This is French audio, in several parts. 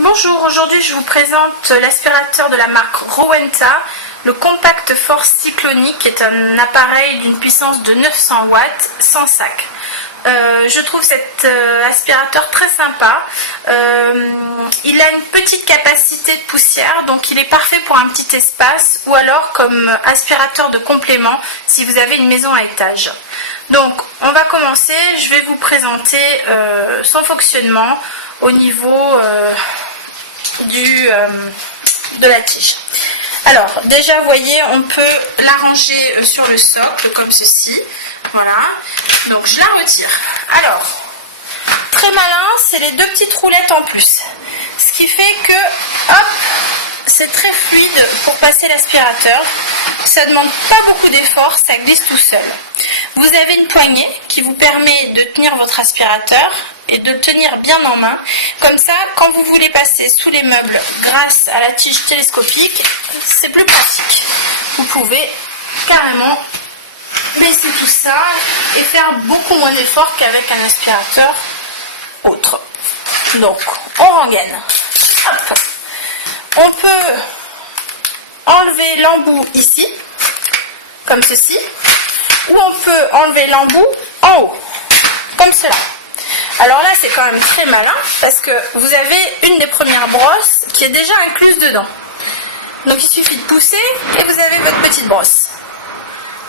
Bonjour, aujourd'hui je vous présente l'aspirateur de la marque Rowenta, le Compact Force Cyclonique, qui est un appareil d'une puissance de 900 watts sans sac. Je trouve cet aspirateur très sympa. Il a une petite capacité de poussière, donc il est parfait pour un petit espace ou alors comme aspirateur de complément si vous avez une maison à étage. Donc on va commencer, je vais vous présenter son fonctionnement au niveau de la tige. Alors déjà vous voyez, on peut l'arranger sur le socle comme ceci. Voilà, donc je la retire. Alors, très malin, c'est les deux petites roulettes en plus. Ce qui fait que, hop, c'est très fluide pour passer l'aspirateur. Ça ne demande pas beaucoup d'effort, ça glisse tout seul. Vous avez une poignée qui vous permet de tenir votre aspirateur et de le tenir bien en main. Comme ça, quand vous voulez passer sous les meubles grâce à la tige télescopique, c'est plus pratique. Vous pouvez carrément baisser tout ça et faire beaucoup moins d'efforts qu'avec un aspirateur autre. Donc, on rengaine. Hop. On peut enlever l'embout ici, comme ceci, ou on peut enlever l'embout en haut, comme cela. Alors là, c'est quand même très malin, parce que vous avez une des premières brosses qui est déjà incluse dedans. Donc il suffit de pousser et vous avez votre petite brosse.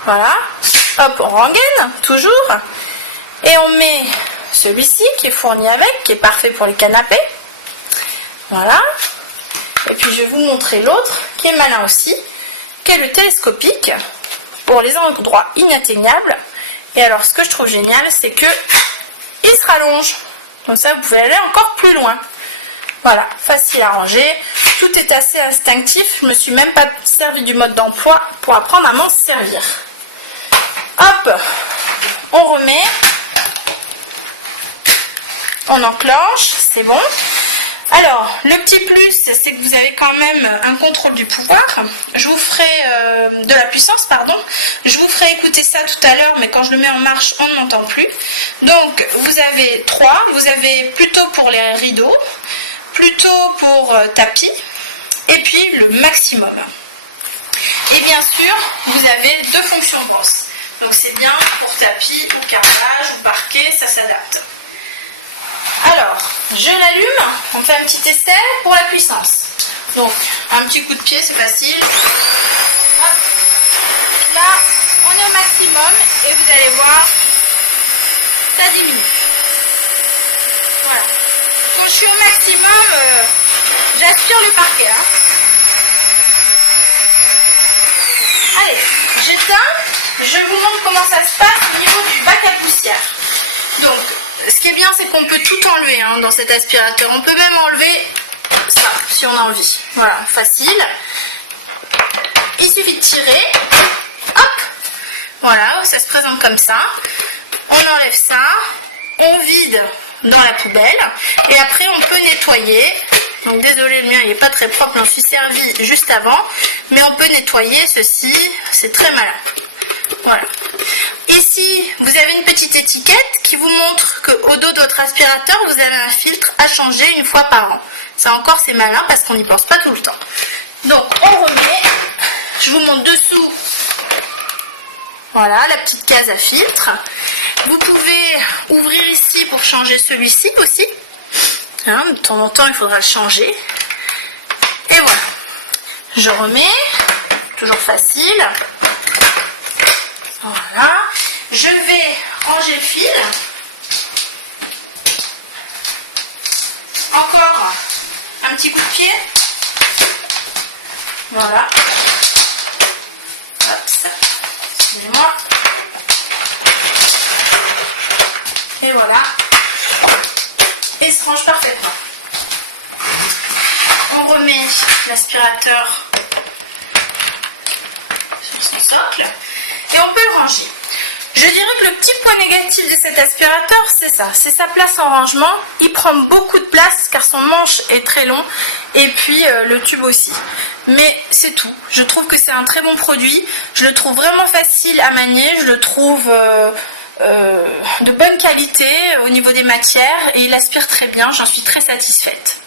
Voilà, hop, on rengaine, toujours, et on met celui-ci qui est fourni avec, qui est parfait pour les canapés, voilà, et puis je vais vous montrer l'autre, qui est malin aussi, qui est le télescopique, pour les endroits inatteignables, et alors ce que je trouve génial, c'est que il se rallonge, comme ça vous pouvez aller encore plus loin. Voilà, facile à ranger, tout est assez instinctif, je ne me suis même pas servi du mode d'emploi pour apprendre à m'en servir. Hop, on remet, on enclenche, c'est bon. Alors, le petit plus, c'est que vous avez quand même un contrôle du pouvoir. Je vous ferai de la puissance, pardon. Je vous ferai écouter ça tout à l'heure, mais quand je le mets en marche, on ne m'entend plus. Donc, vous avez 3. Vous avez plutôt pour les rideaux, plutôt pour tapis, et puis le maximum. Et bien sûr, vous avez 2 fonctions de brosse. Donc c'est bien pour tapis, pour carrelage ou parquet, ça s'adapte. Alors, je l'allume, on fait un petit essai pour la puissance. Donc, un petit coup de pied, c'est facile. Hop. Là, on est au maximum et vous allez voir, ça diminue. Voilà. Quand je suis au maximum, j'aspire le parquet. Hein. Allez, j'éteins, je vous montre comment ça se passe au niveau du bac à poussière. Donc, ce qui est bien, c'est qu'on peut tout enlever hein, dans cet aspirateur. On peut même enlever ça, si on a envie. Voilà, facile. Il suffit de tirer. Hop. Voilà, ça se présente comme ça. On enlève ça. On vide dans la poubelle. Et après, on peut nettoyer. Donc, désolé, le mien, il n'est pas très propre. J'en suis servi juste avant. Mais on peut nettoyer ceci. C'est très malin. Voilà. Ici, vous avez une petite étiquette qui vous montre qu'au dos de votre aspirateur, vous avez un filtre à changer une fois par an. Ça encore, c'est malin parce qu'on n'y pense pas tout le temps. Donc, on remet. Je vous montre dessous. Voilà, la petite case à filtre. Vous pouvez ouvrir ici pour changer celui-ci aussi. Hein, de temps en temps, il faudra le changer. Et voilà. Je remets. Toujours facile. Voilà. Je vais ranger le fil. Encore un petit coup de pied. Voilà. Hop, excusez-moi. Et voilà. Et il se range parfaitement. On remet l'aspirateur sur son socle. Et on peut le ranger. Je dirais que le petit point négatif de cet aspirateur, c'est ça, c'est sa place en rangement. Il prend beaucoup de place car son manche est très long et puis le tube aussi. Mais c'est tout. Je trouve que c'est un très bon produit. Je le trouve vraiment facile à manier. Je le trouve de bonne qualité au niveau des matières et il aspire très bien. J'en suis très satisfaite.